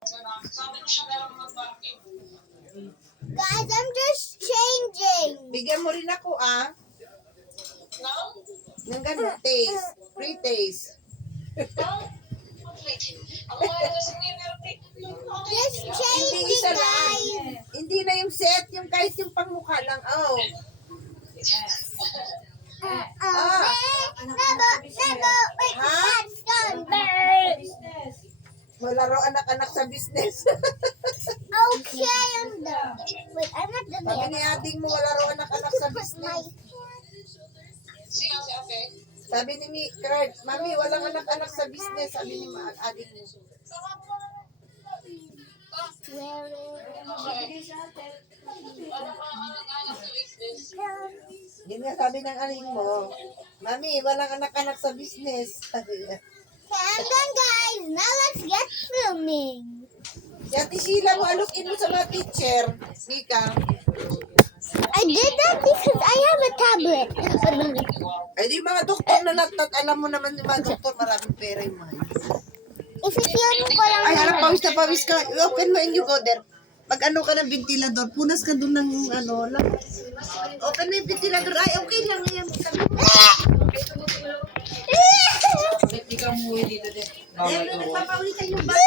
Guys, I'm just changing. Bigyan mo rin ako, ah. Ng ganun, taste. Free taste. Just Hindi changing, isa lang. guys. Hindi na yung set, yung kahit yung pangmukha lang. Oh. Wait, Ha? that's gone. Malaro anak-anak sa business. Okay, I'm done. Wait, I'm not done Sabi yet. ni ating mo, malaro anak-anak sa business. Sabi ni Kurt, Mami, walang anak-anak sa business. Sabi ni ating mo. Yun nga sabi ng aling mo, Mami, walang anak-anak sa business. Sabi niya. Okay, I'm done, guys. Now let's get filming. Si Ate Sheila mo, alukin mo sa mga teacher. Mika. I did that because I have a tablet. Ay di mga doktor na alam mo naman yung mga doktor, maraming pera yung mga. If i-film ko lang. Ay, harap, pawis na pawis ka. Open mo and you go there. Pag ano ka ng ventilador, punas ka doon ng ano lang. Open mo yung ventilador. Ay, okay lang. Ayan. Ayan, nagpapawisan yung bata.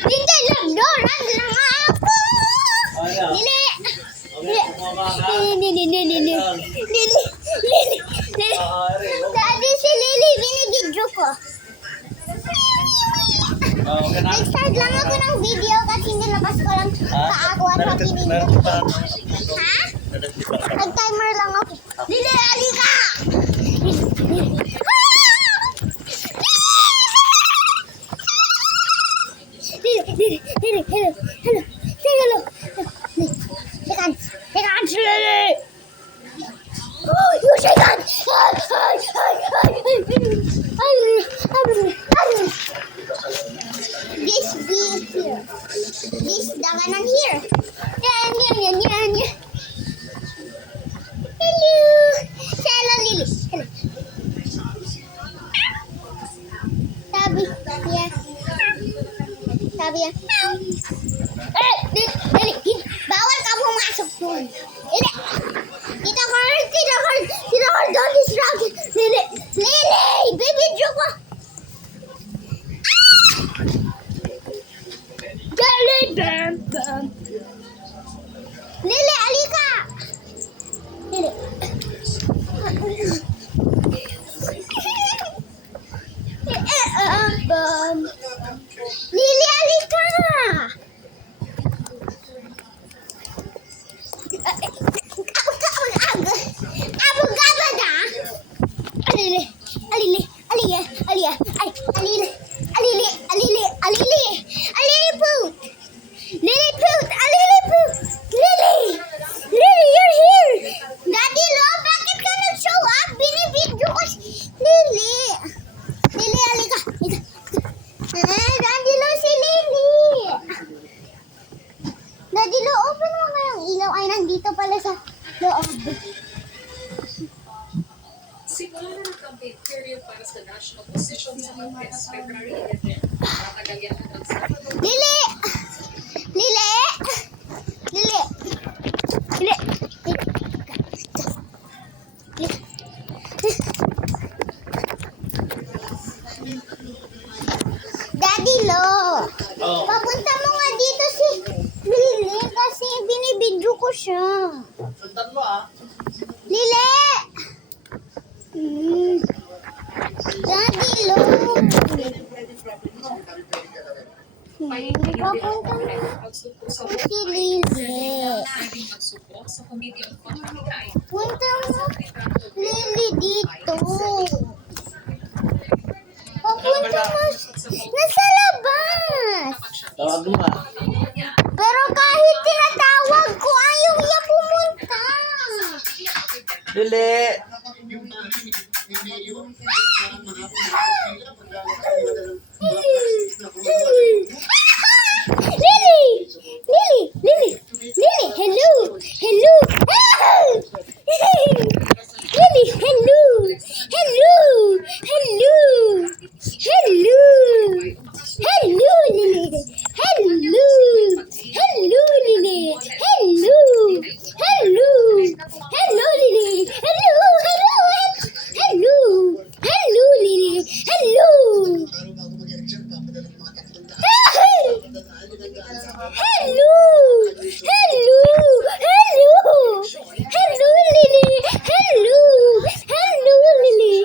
Hindi lang doon. Lang ako. Dili. Lili. Daddy, si Lili, binibidyo ko. Nag-start lang ako ng video kasi nilabas ko lang kaako at pakinigyan. Ha? Nag-timer lang ako. Lili, alika! Lili, hello. Shake hands, Lili! Oh, you shake hands! This bee here. This danganan here. Yan. Hello. Hello, Lily. Hello. Sabi niya. Lily, bawal ka pumasok doon. Lily. Kita ka, don't distract. Lily, bibidyo ko. Lili, alika! Lili. Lili, alika! Abog-abada! Alili, Lilliput! Lily, you're here! Daddy Lo, bakit ka nag-show up? Binibidyo ko Lily, alika. Daddy Lo, si Lily. Daddy Lo, open mo nga yung ilaw. Ay, nandito pala sa loob. Simula na ng campaign period para sa national position sa Congress, February 11. Matagal yan hanggang Sabado. Lily! Daddy Lo, papunta mo nga dito si Lily kasi binibidyo ko siya. Sundan mo, ah. Lily! Daddy Lo. Papunta mo Pagsupok sa si Lily. naging pagsupok sa Committee on Pagpapigay. Punta mo Lily dito. Papunta mo. Nasa labas. Tawag mo, ah. Pero kahit tinatawag ko, ayaw niya pumunta. Dili. Lily! Lily! Lily! Lily! Hello! Hello! Lily! Hello! Hello! Hello! Hello! Hello, Lily! Hello! Hello, Lily! Hello! Hello! Hello, Lily! Hello! Hello! Hello! Hello, Lily! Hello! Hello! Hello! Hello, Lily! Hello! Hello, Lily!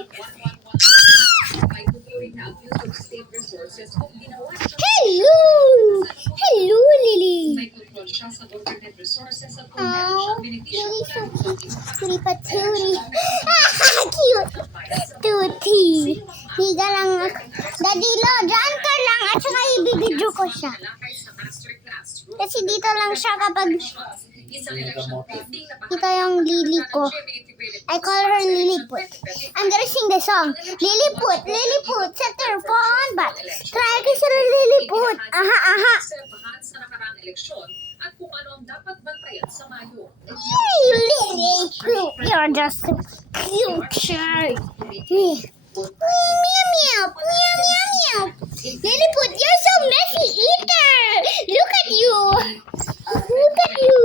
May tutuloy na ang use of state resources kung ginawa siya Hello! Hello, Lily! may kontrol siya sa government resources at kung meron siyang benepisyo mula sa Turi paturi. Cute! Tuti. Higa lang ako. Daddy Lo, dyan ka lang at saka ibibidyo ko siya. kalakay sa masterclass. Kasi dito lang siya kapag Isang election pending na ito yung Lily ko. I call her Lilliput. I'm gonna sing the song. Lilliput, Lilliput, set her phone back. Try ka sa Lilliput. Aha, aha. obserbahan sa nakaraang eleksyon at kung ano ang dapat bantayan sa Mayo. Hey, Lily, you're just so cute, child. Meow, meow, meow, meow, meow. Lilliput, you're so messy eater. Look at you. Look at you.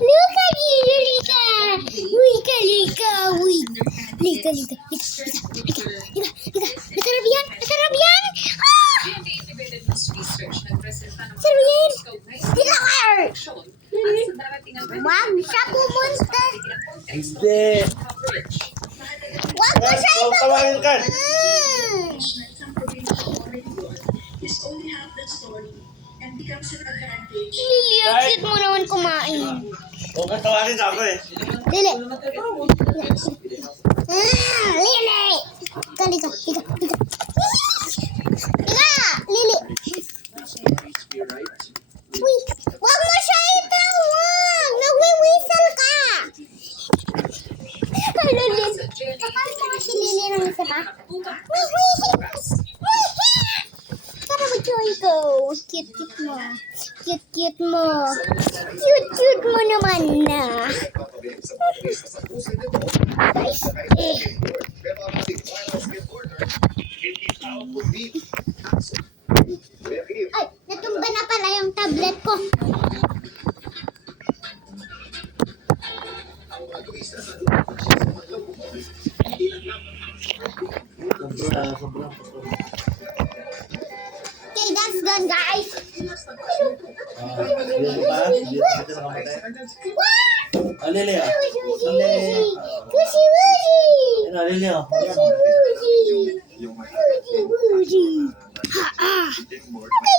Look at you, Lika. Lika, Lika, Lika, Lika, Lika. Masarap yan, masarap yan. Ah! PNP Integrated News Research nagpresenta ng Sir Wayne, COVID-19 Hilakar. eleksyon at sa darating na Wag siya pumunta. Hindi. coverage. Wag mo siya So, tawagin ka. Lili, ang cute mo naman kumain. Huwag kang tawagin sa ako eh. Lili. Lili. Lika, lika, lika, lika. Lika, Lili. Uy, wag mo siya itawag. Nagwi-whistle ka. Hello, Lili. Kapag mo si Lili ng isa pa. Para mag-joy ko. Cute-cute mo. Cute-cute mo. Cute-cute mo naman na. Guys, Ay, natumba na pala yung tablet ko. Sobrang. Okay, that's done, guys. Hindi pa? Hindi pa kita nakamatay. What? Ah, Lili ah. Woozy, woozy, Lili. woozy. Woozy, woozy. Ano, Lili ah. Woozy, woozy. Woozy, woozy. Ha, ah. Okay,